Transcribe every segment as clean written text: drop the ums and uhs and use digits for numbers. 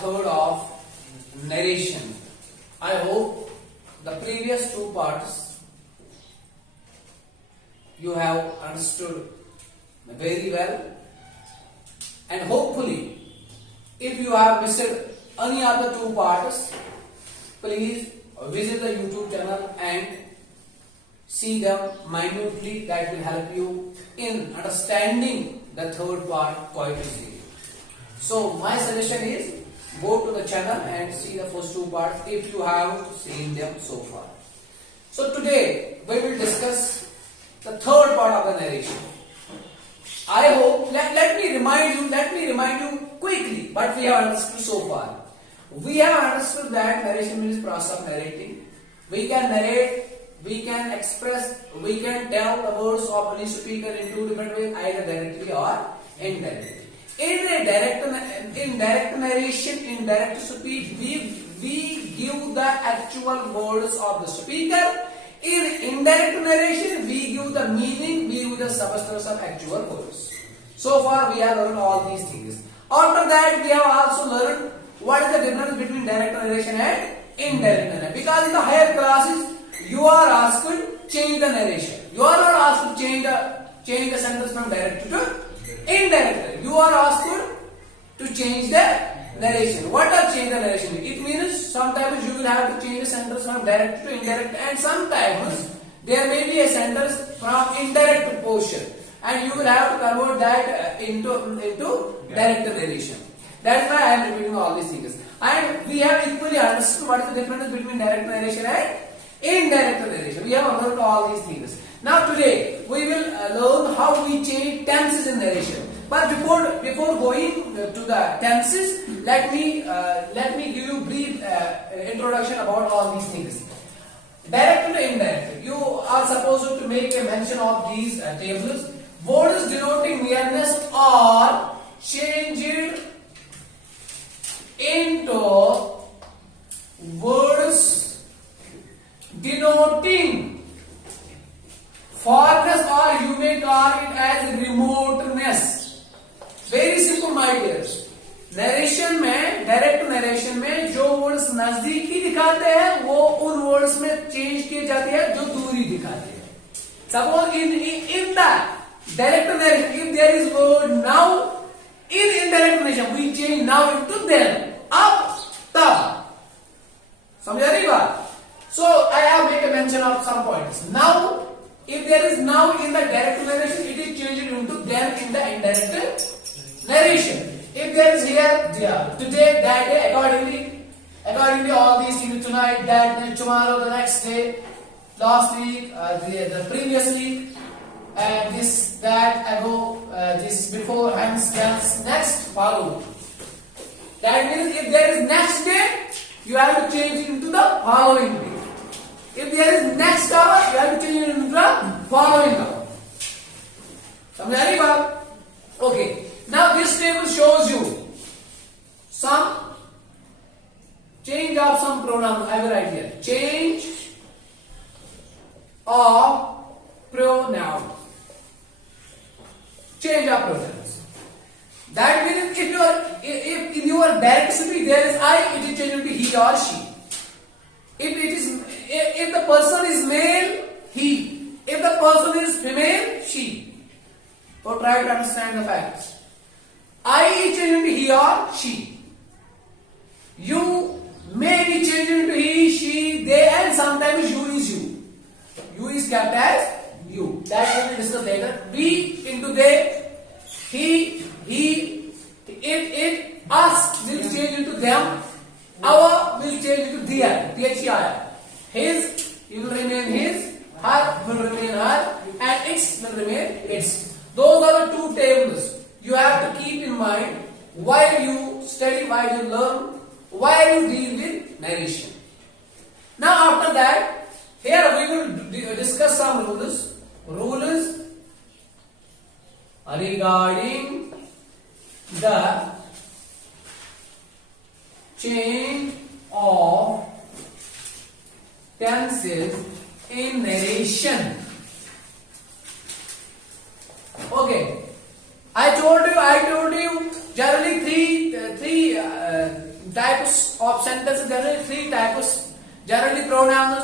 third of narration. I hope the previous two parts you have understood very well, and hopefully if you have missed any other two parts, please visit the YouTube channel and see them minutely. That will help you in understanding the third part quite easily. So my suggestion is go to the channel and see the first two parts if you have seen them so far. So today we will discuss the third part of the narration. I hope, let me remind you quickly what we have understood so far. We have understood that narration means process of narrating. We can narrate, we can express, we can tell the words of any speaker in two different ways, either directly or indirectly. In direct narration, in direct speech, we give the actual words of the speaker. In indirect narration, we give the meaning, we give the substance of actual words. So far, we have learned all these things. After that, we have also learned what is the difference between direct narration and indirect narration. Because in the higher classes, you are asked to change the narration. You are not asked to change the sentence from direct to indirect. You are asked to change the narration. What does change the narration mean? It means sometimes you will have to change the sentence from direct to indirect, and sometimes there may be a sentence from indirect portion, and you will have to convert that into direct narration. That's why I am repeating all these things. And we have equally understood what is the difference between direct narration and indirect narration. We have learned all these things. Now today we will learn how we change tenses in narration. But before going to the tenses, let me give you brief introduction about all these things. Direct and indirect. You are supposed to make a mention of these tables. Words denoting nearness are changed into words denoting farness, or you may call it as remoteness. Very simple, my dears. Narration में, direct narration में जो words नजदीकी दिखाते हैं वो उन words में change किए जाते हैं जो दूरी दिखाते हैं. Suppose in the direct narration, if there is word now, in indirect narration we change now into then, up, tab. समझा रही बात? So I have made a mention of some points. Now, if there is now in the direct narration, it is changed into then in the indirect narration. If there is here, there, today, that day, accordingly all these things, tonight, that day, tomorrow, the next day, last week, the previous week, and this, that, ago, this, before, hence, thence, next, follow. That means if there is next day, you have to change it into the following day. If there is next hour, you have to change it into the following hour. समझ आ रही बात? Okay. Now this table shows you some change of some pronoun. I will write here. Change of pronoun. Change of pronouns. That means if in your direct speech there is I, it is changed into he or she. If the person is male, he. If the person is female, she. So try to understand the facts. I is changed into he or she. You may be changed into he, she, they, and sometimes you is you. You is kept as you. That will be discussed later. We into they, he, it, us will change into them. Our will change into their, THER. His, it will remain his, her will remain her, and its will remain its. Those are the two tables you have to keep in mind while you study, while you learn, while you deal with narration. Now after that, here we will discuss some rules. Rules regarding the change of tenses in narration. Okay, I told you generally three types of sentences, generally three types: generally pronouns,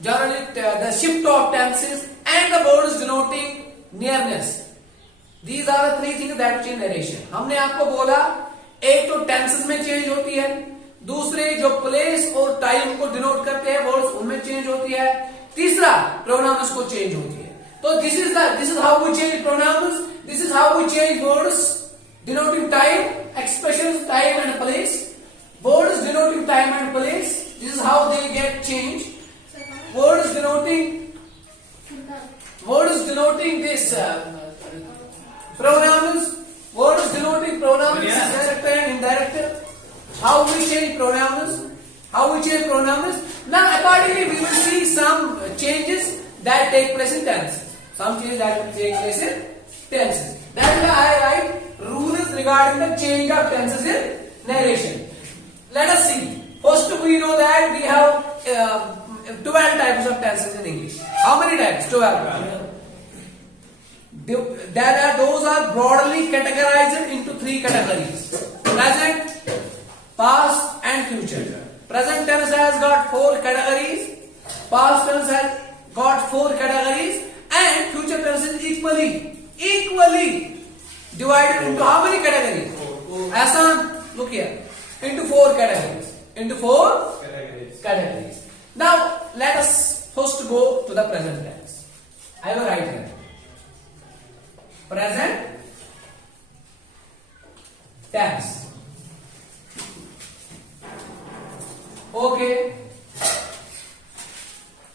generally the shift of tenses, and the words denoting nearness. These are the three things that change narration. हमने आपको बोला एक तो tenses में change होती है, दूसरे जो प्लेस और टाइम को डिनोट करते हैं वर्ड्स उनमें चेंज होती है, तीसरा प्रोनाउंस को चेंज होती है. तो this is how we change pronouns, this is how we change words denoting time, expressions, time and place, words denoting time and place, this is how they get changed. Words denoting this pronouns, words denoting pronouns, direct and indirect. How we change pronouns? Now accordingly we will see some changes that take place in tenses. Some changes that take place in tenses. That is why I write rules regarding the change of tenses in narration. Let us see. First we know that we have 12 types of tenses in English. How many types? 12. Those are broadly categorized into three categories: present, past and future. Present tense has got 4 categories, past tense has got 4 categories, and future tense is equally divided into how many categories? Asan, look here. Into 4 categories. Categories. Now let us first go to the present tense. I will write here. Present tense. Okay.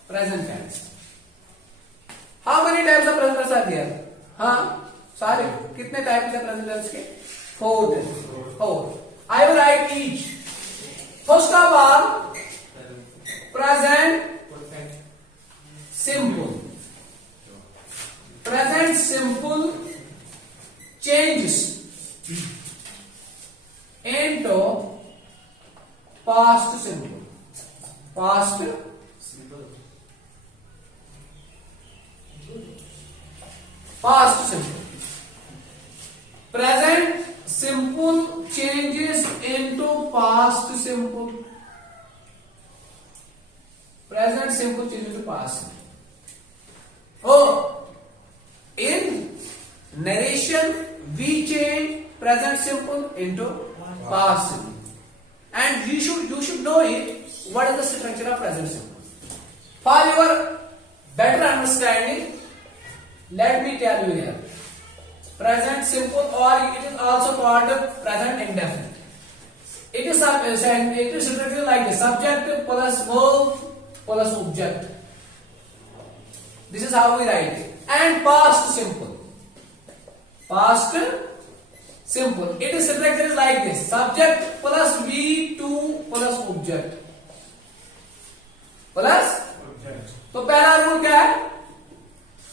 Present tense. How many types of present tense are there? सारे कितने types है present tense के? 4. I will write each. First of all, present simple. Present simple changes into past simple. Past simple. Present simple changes into past simple. Present simple changes to past simple. Oh, in narration we change present simple into past simple, and you should know it. What is the structure of present simple? For your better understanding, let me tell you here. Present simple, or it is also called present indefinite. It is structured like this: subject plus verb plus object. This is how we write it. And past simple. Past simple. It is structured like this: subject plus V2 plus object. Plus object. तो पहला rule क्या है?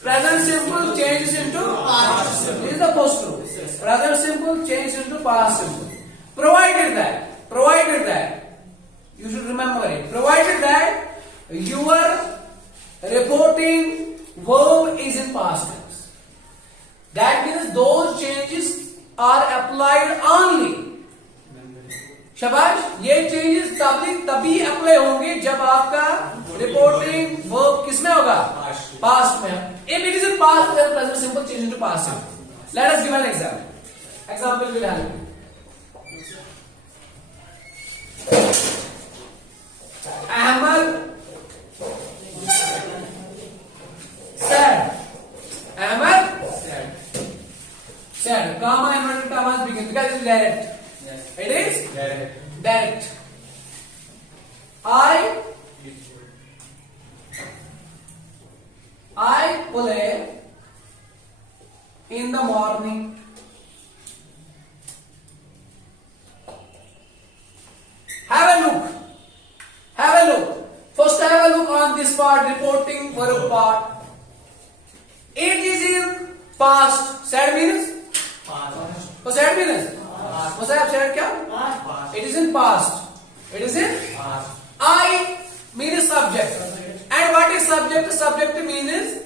Present simple changes into past simple. This is the first rule. Present simple changes into past simple. Provided that you should remember it. Provided that your reporting verb is in past tense. That means those changes are applied only. शाबाश, ये changes तभी apply होंगे जब आपका reporting verb किसमें होगा? Past में. If it is in past, then present simple change into past simple. Let us give an example. Example will help you. Ahmad said. Said. Comma and comma begin because it is direct. Yes. It is direct. I play in the morning. Have a look. First have a look on this part, reporting verb part. It is in past. Said means? Past. So said means? Past. Said kya? Past. It is in past. I means subject. And what is subject? Subject means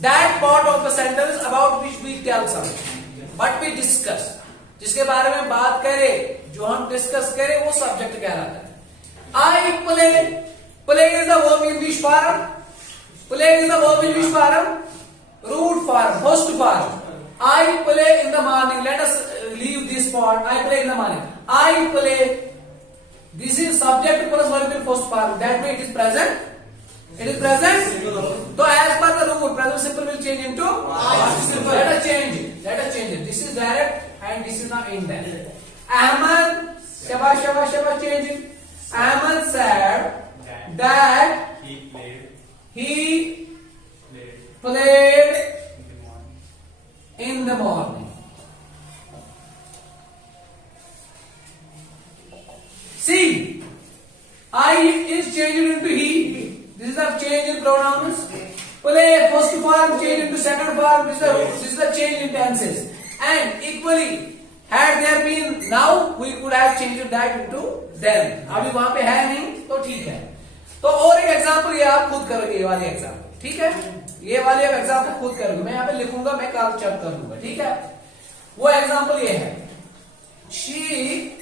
that part of the sentence about which we tell something, what we discuss. जिसके बारे में बात करें, जो हम discuss करें, वो subject कहलाता है. I play, play is the verb in which form? Play is the verb in which form? Root form, first form. I play in the morning. Let us leave this part. I play in the morning. I play. This is subject plus verb in first form. That way it is present. It is present. So as per the rule, present simple will change into past simple. Let us change it. Let us change it. This is direct and this is not indirect. Ahmad, shabash, shabash, shabash, change it. Ahmad said that he played in the morning. See, I is changed into he. This is the change in pronouns. Play first form change into second form. This is the change in tenses. And equally, had there been now, we could have changed that into then. अभी वहां पे है नहीं, तो ठीक है. तो और एक एग्जाम्पल ये आप खुद करोगे, ये वाले एग्जाम्पल, ठीक है? ये वाले एग्जाम्पल खुद करोगे. मैं यहाँ पे लिखूंगा, मैं कल चेक कर लूंगा, ठीक है? वो एग्जाम्पल ये है. She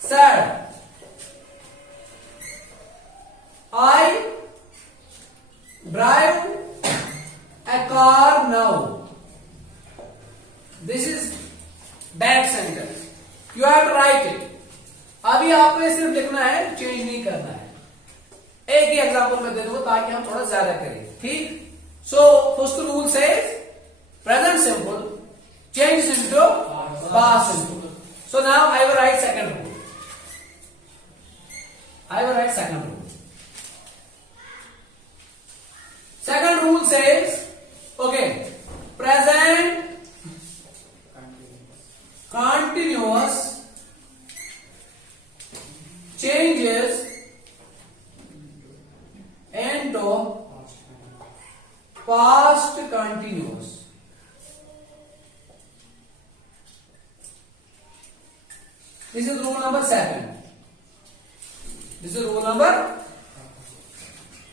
said, I drive a car now. This is that sentence. You have to write it. अभी आपको ये सिर्फ लिखना है, चेंज नहीं करना है. एक ही एग्जाम्पल मैं दे दूंगा ताकि हम थोड़ा ज्यादा करें, ठीक? So first rule says present simple changes into past simple. So now I will write second rule. I will write second rule. Second rule says, okay, present continuous changes into past continuous. This is rule number 7. This is rule number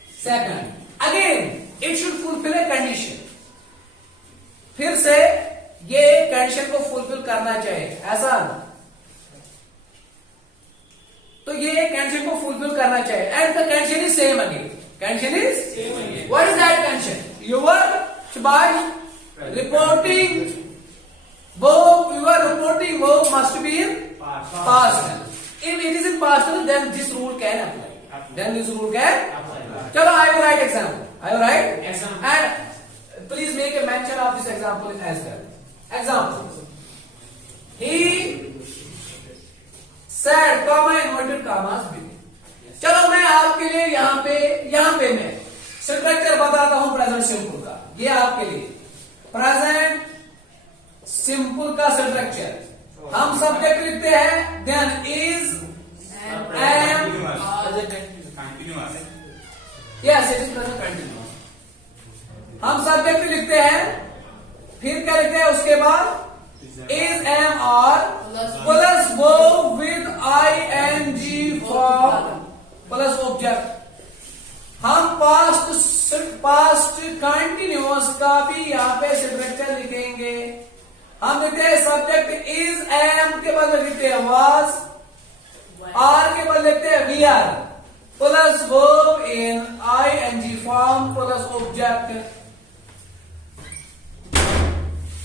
7. Again, it should fulfill a condition. फिर से ये condition को fulfil करना चाहिए, ऐसा. तो ये condition को फुलफिल करना चाहिए. And the condition is same again. Condition is same again. What is that condition? Your Shabash reporting verb must be in past tense. If it is in past tense, then this rule can apply. Then this rule can apply. Chalo, I will write example. I will write example. And please make a mention of this example as well. Example. He said, comma inverted commas begin. चलो मैं आपके लिए यहाँ पे मैं structure बताता हूं present simple का. ये आपके लिए प्रेजेंट सिंपल का स्ट्रक्चर. हम सब्जेक्ट लिखते हैं, then is am yes it is present continuous. हम सब्जेक्ट लिखते हैं, फिर क्या लिखते हैं उसके बाद is am are plus verb with ing form plus object. हम पास्ट कंटिन्यूअस का भी यहाँ पे स्ट्रक्चर लिखेंगे. हम लिखते हैं सब्जेक्ट इज एम के बाद लिखते हैं वाज, आर के बाद लिखते हैं we are plus verb in ing form plus object.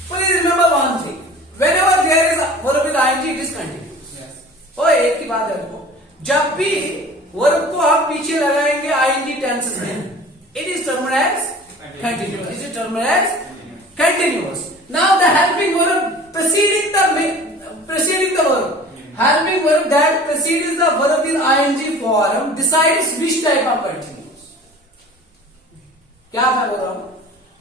Please remember one thing. Whenever there is a verb with ing, it is continuous. Yes. और एक ही बात है आपको, जब भी वर्ब को आप पीछे लगाएंगे ing टेंसेस में, it is termed as continuous. It is termed as continuous. Now the helping verb preceding the verb, helping verb that precedes the verb in ing form decides which type of continuous. क्या मैं बोल रहा हूं?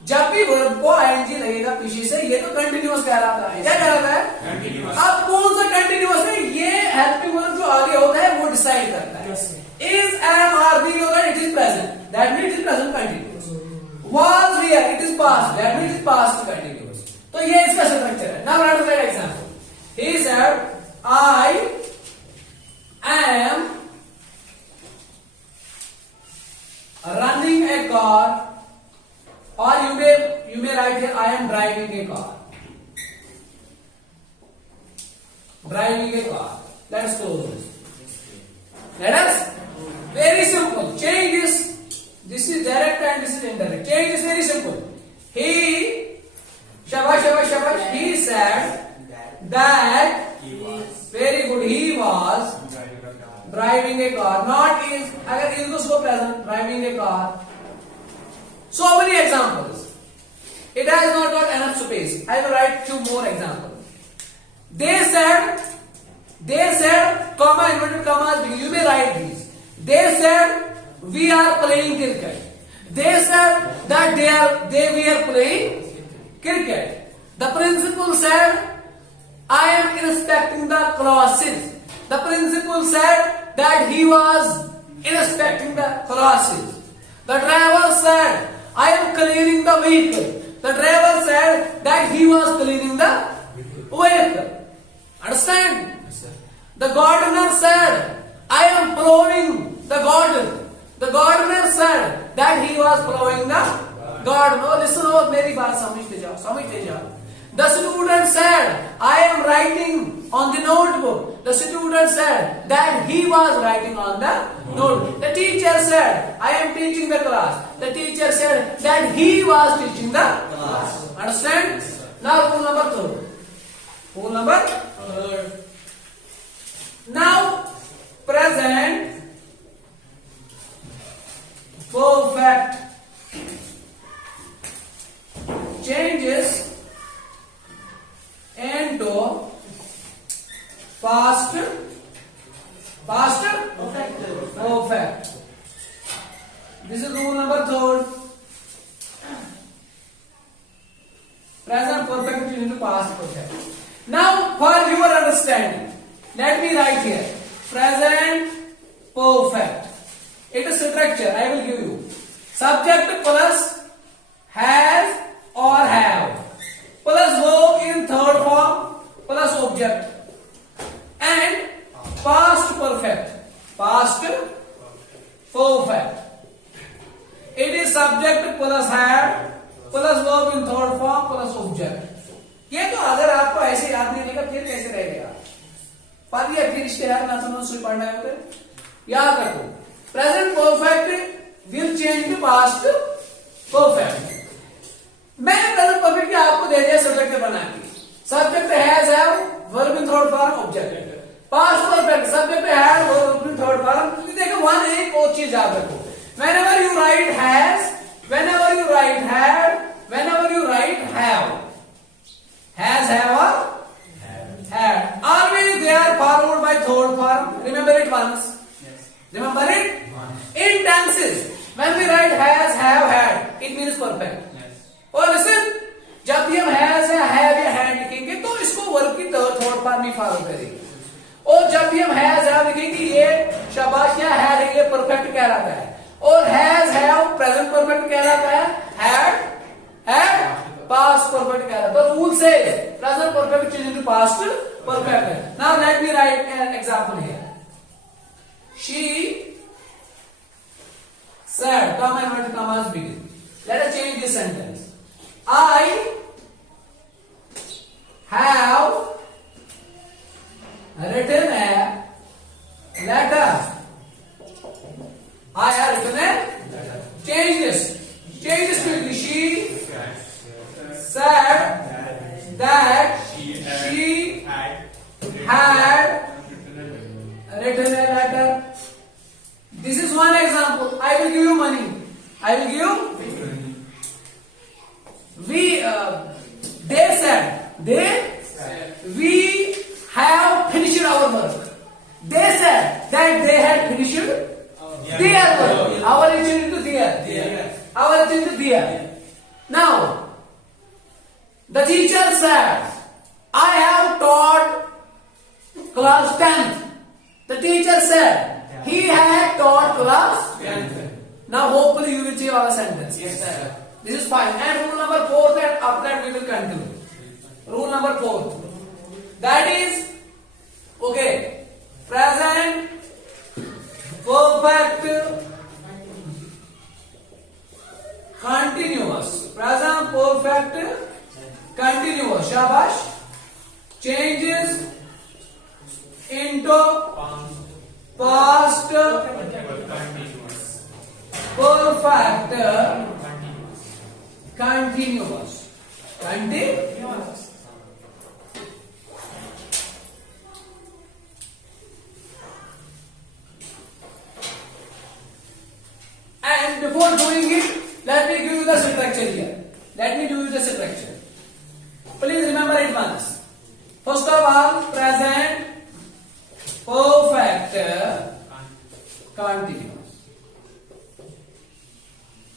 जब भी verb को ing लगेगा पीछे से, ये तो कंटिन्यूअस कहलाता है. क्या कहलाता है? कंटिन्यूअस. अब कौन सा कंटिन्यूअस है? ये हेल्पिंग वर्ब जो आगे होता है वो डिसाइड करता है. इज एम आर बी होगा, it is present, that means it is present continuous. Was here, it is past, that means it past continuous. तो ये इसका स्ट्रक्चर है. Now let us take example. He said I am running a car. Or you may write here I am driving a car. car. Let us close this. Let us. Very simple. Change this. This is direct and this is indirect. Change is very simple. He, shabash, shabash, shabash. He said that very good. He was driving a car. Not is. अगर is उसको present driving a car. So many examples. It has not got enough space. I will write two more examples. They said, comma, inverted commas, you may write these. They said, we are playing cricket. They said that we are playing cricket. The principal said, I am inspecting the classes. The principal said that he was inspecting the classes. The driver said, I am cleaning the vehicle. The driver said that he was cleaning the vehicle. Understand? Yes, the gardener said, I am plowing the garden. The gardener said that he was plowing the garden. Oh, listen, oh, मेरी बात समझते जाओ. The student said, I am writing on the notebook. The student said that he was writing on the notebook. The teacher said, I am teaching the class. The teacher said that he was teaching the class. Understand? Now rule number 2. Rule number 3. Now present perfect changes into past perfect. This is rule number 3. Present perfect change into past perfect. Now for your understanding, let me write here present perfect. It is structure. I will give you subject plus has or have plus verb in third form plus object and past perfect. It is subject plus have plus verb in third form plus object. ये तो अगर आपको ऐसे याद नहीं रहेगा फिर कैसे रहेगा? पर ये फिर इश्तेहार ना सुनो सुई पढ़ना है उधर याद रखो. Present perfect will change to past perfect. मैंने present perfect आपको दे दिया सब्जेक्ट बना के. Subject has have verb in third form object. Past perfect subject had verb in third form. देखो one एक और चीज याद रखो. Whenever you write has, whenever you write had, whenever you write have. Has, have or had. Always they are followed by third form. Remember it once. Yes. Remember it? In tenses, when we write has, have, had, it means perfect. Yes. और listen, जब भी हम has या have या had लिखेंगे तो इसको verb की थर्ड फॉर्म ही फॉलो करेंगे. और जब भी हम has, have लिखेंगे ये शाबाश या had ये परफेक्ट कहलाता है. और has, have प्रेजेंट परफेक्ट कहलाता है. had past perfect कहलाता है. तो रूल से present perfect change into past perfect है. Now let me write an example here. She said, comma inverted commas begin. Let us change this sentence. I have written a letter. I have written a letter. Change this quickly. She said that she had written a letter. This is one example. I will give you money. I will give you. They said. We have finished our work. They said that they had finished their work. Our is into their. Our is into their. Now, the teacher said, I have taught class 10th. The teacher said, he had taught class 10th. Now, hopefully, you will see our sentence. Yes, sir. This is fine. And rule number 4, that after that we will continue. Rule number 4. That is, okay, present perfect continuous. Present perfect continuous. Shabash. Changes into past perfect continuous. And before doing it, let me give you the structure here. Let me give you the structure. Please remember it once. First of all, present perfect continuous.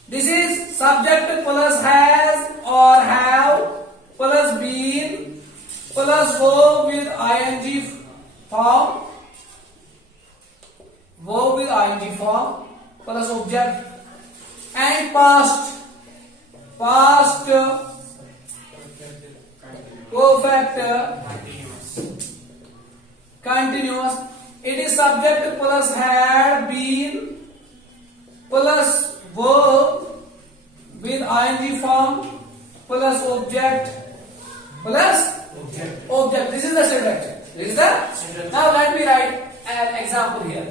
This is subject plus has or have plus been plus verb with ing form. Verb with ing form plus object and past perfect continuous. It is subject plus had been plus verb with ing form plus object. This is the structure. Now let me write an example here.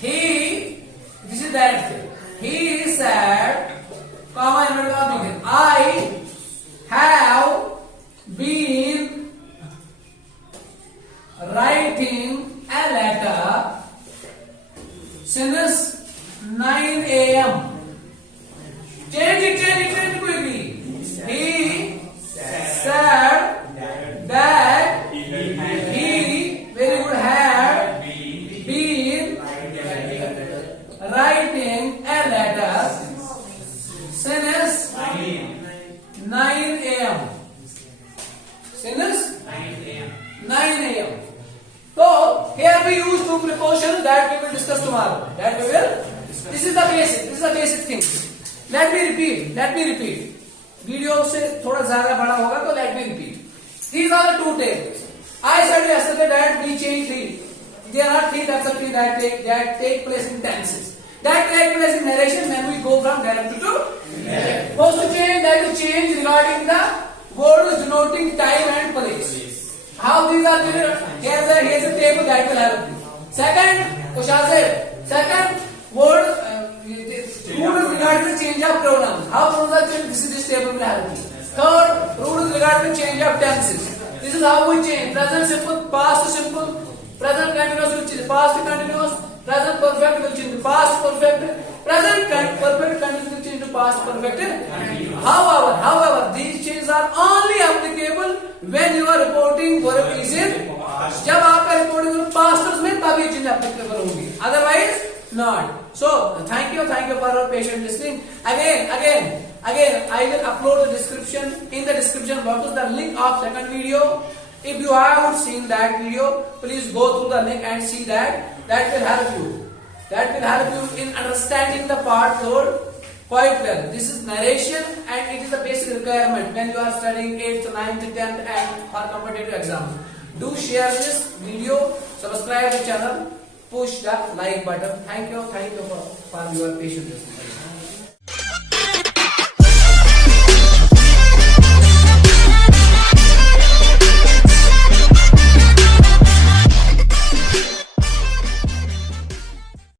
This is directly. He said, comma inverted comma begin. I have been writing a letter since 9 a.m. Change it quickly. He said that he very good had been writing a letter since 9 a.m. Since 9 a.m. So here we use two prepositions that we will discuss tomorrow. This is the basic thing. Let me repeat. Video से थोड़ा ज़्यादा बड़ा होगा तो let me repeat. These are the two tables. I said yesterday that we change three. There are three types of things that take place in tenses. That take place in narration when we go from directive to narrative. First change that you change regarding the words denoting time and place. How these are there? Here's a table that will help you. Second, word rule is regarding the change of pronouns. How pronouns are changed? This table will help you. Third, rule is regarding the change of tenses. This is how we change present simple, past simple, present continuous will change past continuous, present perfect will change to past perfect, present perfect continuous will change to past perfect. However, these changes are only applicable when you are reporting verb is in past. जब आपका reporting verb past में तब ये change applicable होगी. Otherwise, not. So thank you for your patient listening. Again, I will upload the description. In the description box is the link of second video. If you haven't seen that video, please go through the link and see that. That will help you. That will help you in understanding the part third quite well. This is narration and it is a basic requirement when you are studying 8th, 9th, 10th and for competitive exams. Do share this video, subscribe the channel, push the like button. Thank you for your patience.